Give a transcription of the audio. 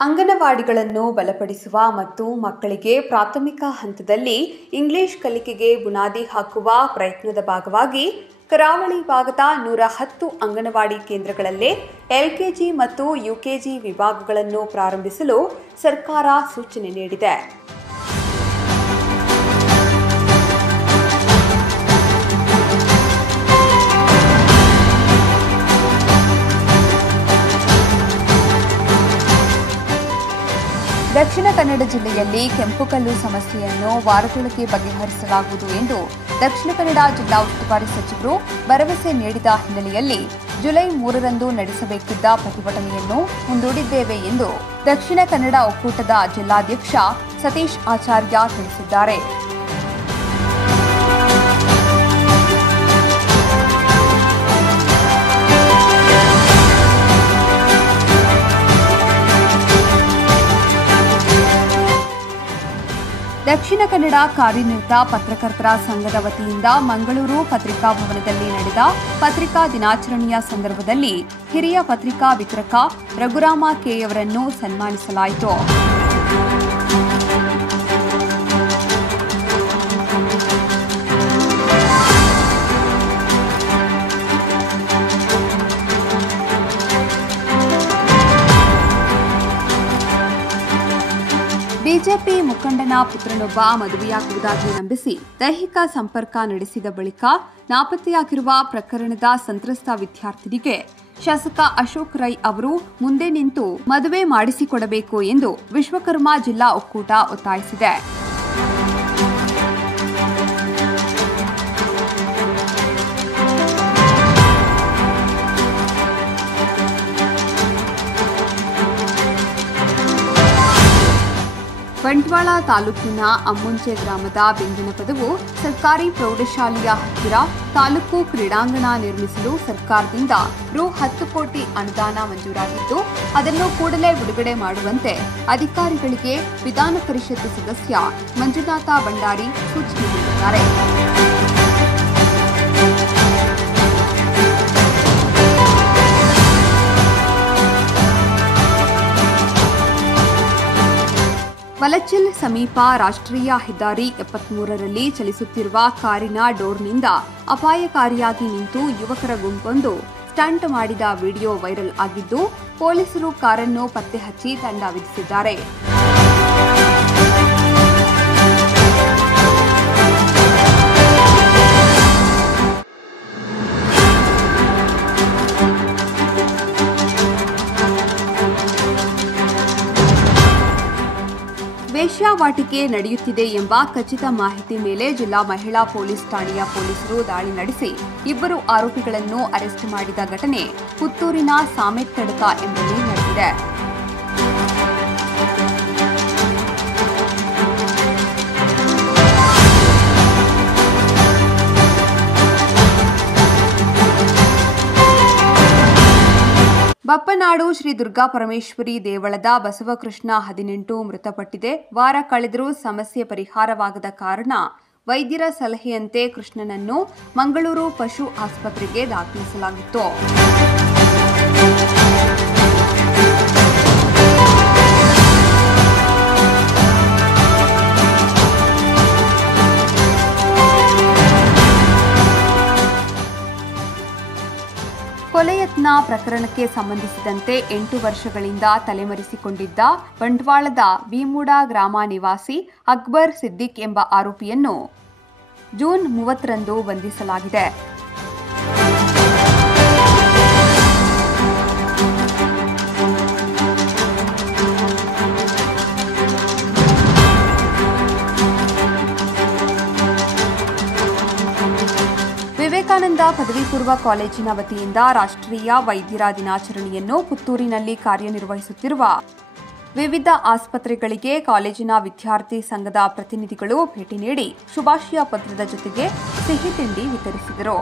ಅಂಗನವಾಡಿಗಳನ್ನು ಬಲಪಡಿಸುವ ಮತ್ತು ಮಕ್ಕಳಿಗೆ ಪ್ರಾಥಮಿಕ ಹಂತದಲ್ಲಿ ಇಂಗ್ಲಿಷ್ ಕಲಿಕೆಗೆ ಬುನಾದಿ ಹಾಕುವ ಪ್ರಯತ್ನದ ಭಾಗವಾಗಿ ಕರಾವಳಿ ಭಾಗದ 110 ಅಂಗನವಾಡಿ ಕೇಂದ್ರಗಳಲ್ಲೇ ಎಲ್ಕೆಜಿ ಮತ್ತು ಯುಕೆಜಿ ವಿಭಾಗಗಳನ್ನು ಪ್ರಾರಂಭಿಸಲು ಸರ್ಕಾರ ಸೂಚನೆ ನೀಡಿದೆ. ದಕ್ಷಿಣ ಕನ್ನಡ ಜಿಲ್ಲೆಯಲ್ಲಿ ಕೆಂಪುಕಲ್ಲು ಸಮಸ್ಯೆಯನ್ನು ವಾರದೊಳಗೆ ಬಗೆಹರಿಸಲಾಗುವುದು ಎಂದು ದಕ್ಷಿಣ ಕನ್ನಡ ಜಿಲ್ಲಾ ಉಸ್ತುವಾರಿ ಸಚಿವರು ಭರವಸೆ ನೀಡಿದ ಹಿನ್ನೆಲೆಯಲ್ಲಿ ಜುಲೈ 3ರಂದು ನಡೆಸಬೇಕಿದ್ದ ಪ್ರತಿಭಟನೆಯನ್ನು ಮುಂದೂಡಿದ್ದೇವೆ ಎಂದು ದಕ್ಷಿಣ ಕನ್ನಡ ಒಕ್ಕೂಟದ ಜಿಲ್ಲಾಧ್ಯಕ್ಷ ಸತೀಶ್ ಆಚಾರ್ಯ ತಿಳಿಸಿದ್ದಾರೆ. ದಕ್ಷಿಣ ಕನ್ನಡ ಕಾರ್ಯನಿರತ ಪತ್ರಕರ್ತರ ಸಂಘದ ವತಿಯಿಂದ ಮಂಗಳೂರು ಪತ್ರಿಕಾ ಭವನದಲ್ಲಿ ನಡೆದ ಪತ್ರಿಕಾ ದಿನಾಚರಣೆಯ ಸಂದರ್ಭದಲ್ಲಿ ಹಿರಿಯ ಪತ್ರಿಕಾ ವಿತರಕ ರಘುರಾಮ ಕೆಯವರನ್ನು ಸನ್ಮಾನಿಸಲಾಯಿತು. ಬಿಜೆಪಿ ಮುಖಂಡನ ಪುತ್ರನೊಬ್ಬ ಮದುವೆಯಾಗುವುದಾಗಿ ನಂಬಿಸಿ ದೈಹಿಕ ಸಂಪರ್ಕ ನಡೆಸಿದ ಬಳಿಕ ನಾಪತ್ತೆಯಾಗಿರುವ ಪ್ರಕರಣದ ಸಂತ್ರಸ್ತ ವಿದ್ಯಾರ್ಥಿನಿಗೆ ಶಾಸಕ ಅಶೋಕ್ ರೈ ಅವರು ಮುಂದೆ ನಿಂತು ಮದುವೆ ಮಾಡಿಸಿಕೊಡಬೇಕು ಎಂದು ವಿಶ್ವಕರ್ಮ ಜಿಲ್ಲಾ ಒಕ್ಕೂಟ ಒತ್ತಾಯಿಸಿದೆ. ಬಂಟ್ವಾಳ ತಾಲೂಕಿನ ಅಮ್ಮುಂಚೆ ಗ್ರಾಮದ ಬೆಂಗಿನಪದವು ಸರ್ಕಾರಿ ಪ್ರೌಢಶಾಲೆಯ ಹತ್ತಿರ ತಾಲೂಕು ಕ್ರೀಡಾಂಗಣ ನಿರ್ಮಿಸಲು ಸರ್ಕಾರದಿಂದ ರು 10 ಕೋಟಿ ಅನುದಾನ ಮಂಜೂರಾಗಿದ್ದು ಅದನ್ನು ಕೂಡಲೇ ಬಿಡುಗಡೆ ಮಾಡುವಂತೆ ಅಧಿಕಾರಿಗಳಿಗೆ ವಿಧಾನ ಪರಿಷತ್ ಸದಸ್ಯ ಮಂಜುನಾಥ ಭಂಡಾರಿ ಸೂಚನೆ ನೀಡಿದ್ದಾರೆ. ವಲಚಿಲ್ ಸಮೀಪ ರಾಷ್ಟ್ರೀಯ ಹೆದ್ದಾರಿ 73ರಲ್ಲಿ ಚಲಿಸುತ್ತಿರುವ ಕಾರಿನ ಡೋರ್ನಿಂದ ಅಪಾಯಕಾರಿಯಾಗಿ ನಿಂತು ಯುವಕರ ಗುಂಪೊಂದು ಸ್ಟಂಟ್ ಮಾಡಿದ ವಿಡಿಯೋ ವೈರಲ್ ಆಗಿದ್ದು ಪೊಲೀಸರು ಕಾರನ್ನು ಪತ್ತೆ ಹಚ್ಚಿ ದಂಡ ವಿಧಿಸಿದ್ದಾರೆ. ವೇಶ್ಯಾವಾಟಿಕೆ ನಡೆಯುತ್ತಿದೆ ಎಂಬ ಖಚಿತ ಮಾಹಿತಿ ಮೇಲೆ ಜಿಲ್ಲಾ ಮಹಿಳಾ ಪೊಲೀಸ್ ಠಾಣೆಯ ಪೊಲೀಸರು ದಾಳಿ ನಡೆಸಿ 2 ಆರೋಪಿಗಳನ್ನು ಅರೆಸ್ಟ್ ಮಾಡಿದ ಘಟನೆ ಪುತ್ತೂರಿನ ಸಾಮೆತ್ತಡಕ ಎಂಬಲ್ಲಿ ನಡೆದಿದೆ. ಬಪ್ಪನಾಡು ಶ್ರೀ ದುರ್ಗಾ ಪರಮೇಶ್ವರಿ ದೇವಳದ ಬಸವಕೃಷ್ಣ 18 ಮೃತಪಟ್ಟಿದೆ. ವಾರ ಕಳೆದರೂ ಸಮಸ್ಯೆ ಪರಿಹಾರವಾಗದ ಕಾರಣ ವೈದ್ಯರ ಸಲಹೆಯಂತೆ ಕೃಷ್ಣನನ್ನು ಮಂಗಳೂರು ಪಶು ಆಸ್ಪತ್ರೆಗೆ ದಾಖಲಿಸಲಾಗಿತ್ತು. ಕೊಲೆಯತ್ನ ಪ್ರಕರಣಕ್ಕೆ ಸಂಬಂಧಿಸಿದಂತೆ 8 ವರ್ಷಗಳಿಂದ ತಲೆಮರೆಸಿಕೊಂಡಿದ್ದ ಬಂಟ್ವಾಳದ ಬಿಮೂಡ ಗ್ರಾಮ ನಿವಾಸಿ ಅಕ್ಬರ್ ಸಿದ್ದಿಕ್ ಎಂಬ ಆರೋಪಿಯನ್ನು ಜೂನ್ 30ರಂದು ಬಂಧಿಸಲಾಗಿದೆ. ವಿವೇಕಾನಂದ ಪದವಿ ಪೂರ್ವ ಕಾಲೇಜಿನ ವತಿಯಿಂದ ರಾಷ್ಟ್ರೀಯ ವೈದ್ಯರ ದಿನಾಚರಣೆಯನ್ನು ಪುತ್ತೂರಿನಲ್ಲಿ ಕಾರ್ಯನಿರ್ವಹಿಸುತ್ತಿರುವ ವಿವಿಧ ಆಸ್ಪತ್ರೆಗಳಿಗೆ ಕಾಲೇಜಿನ ವಿದ್ಯಾರ್ಥಿ ಸಂಘದ ಪ್ರತಿನಿಧಿಗಳು ಭೇಟಿ ನೀಡಿ ಶುಭಾಶಯ ಪತ್ರದ ಜೊತೆಗೆ ಸಿಹಿ ತಿಂಡಿ ವಿತರಿಸಿದರು.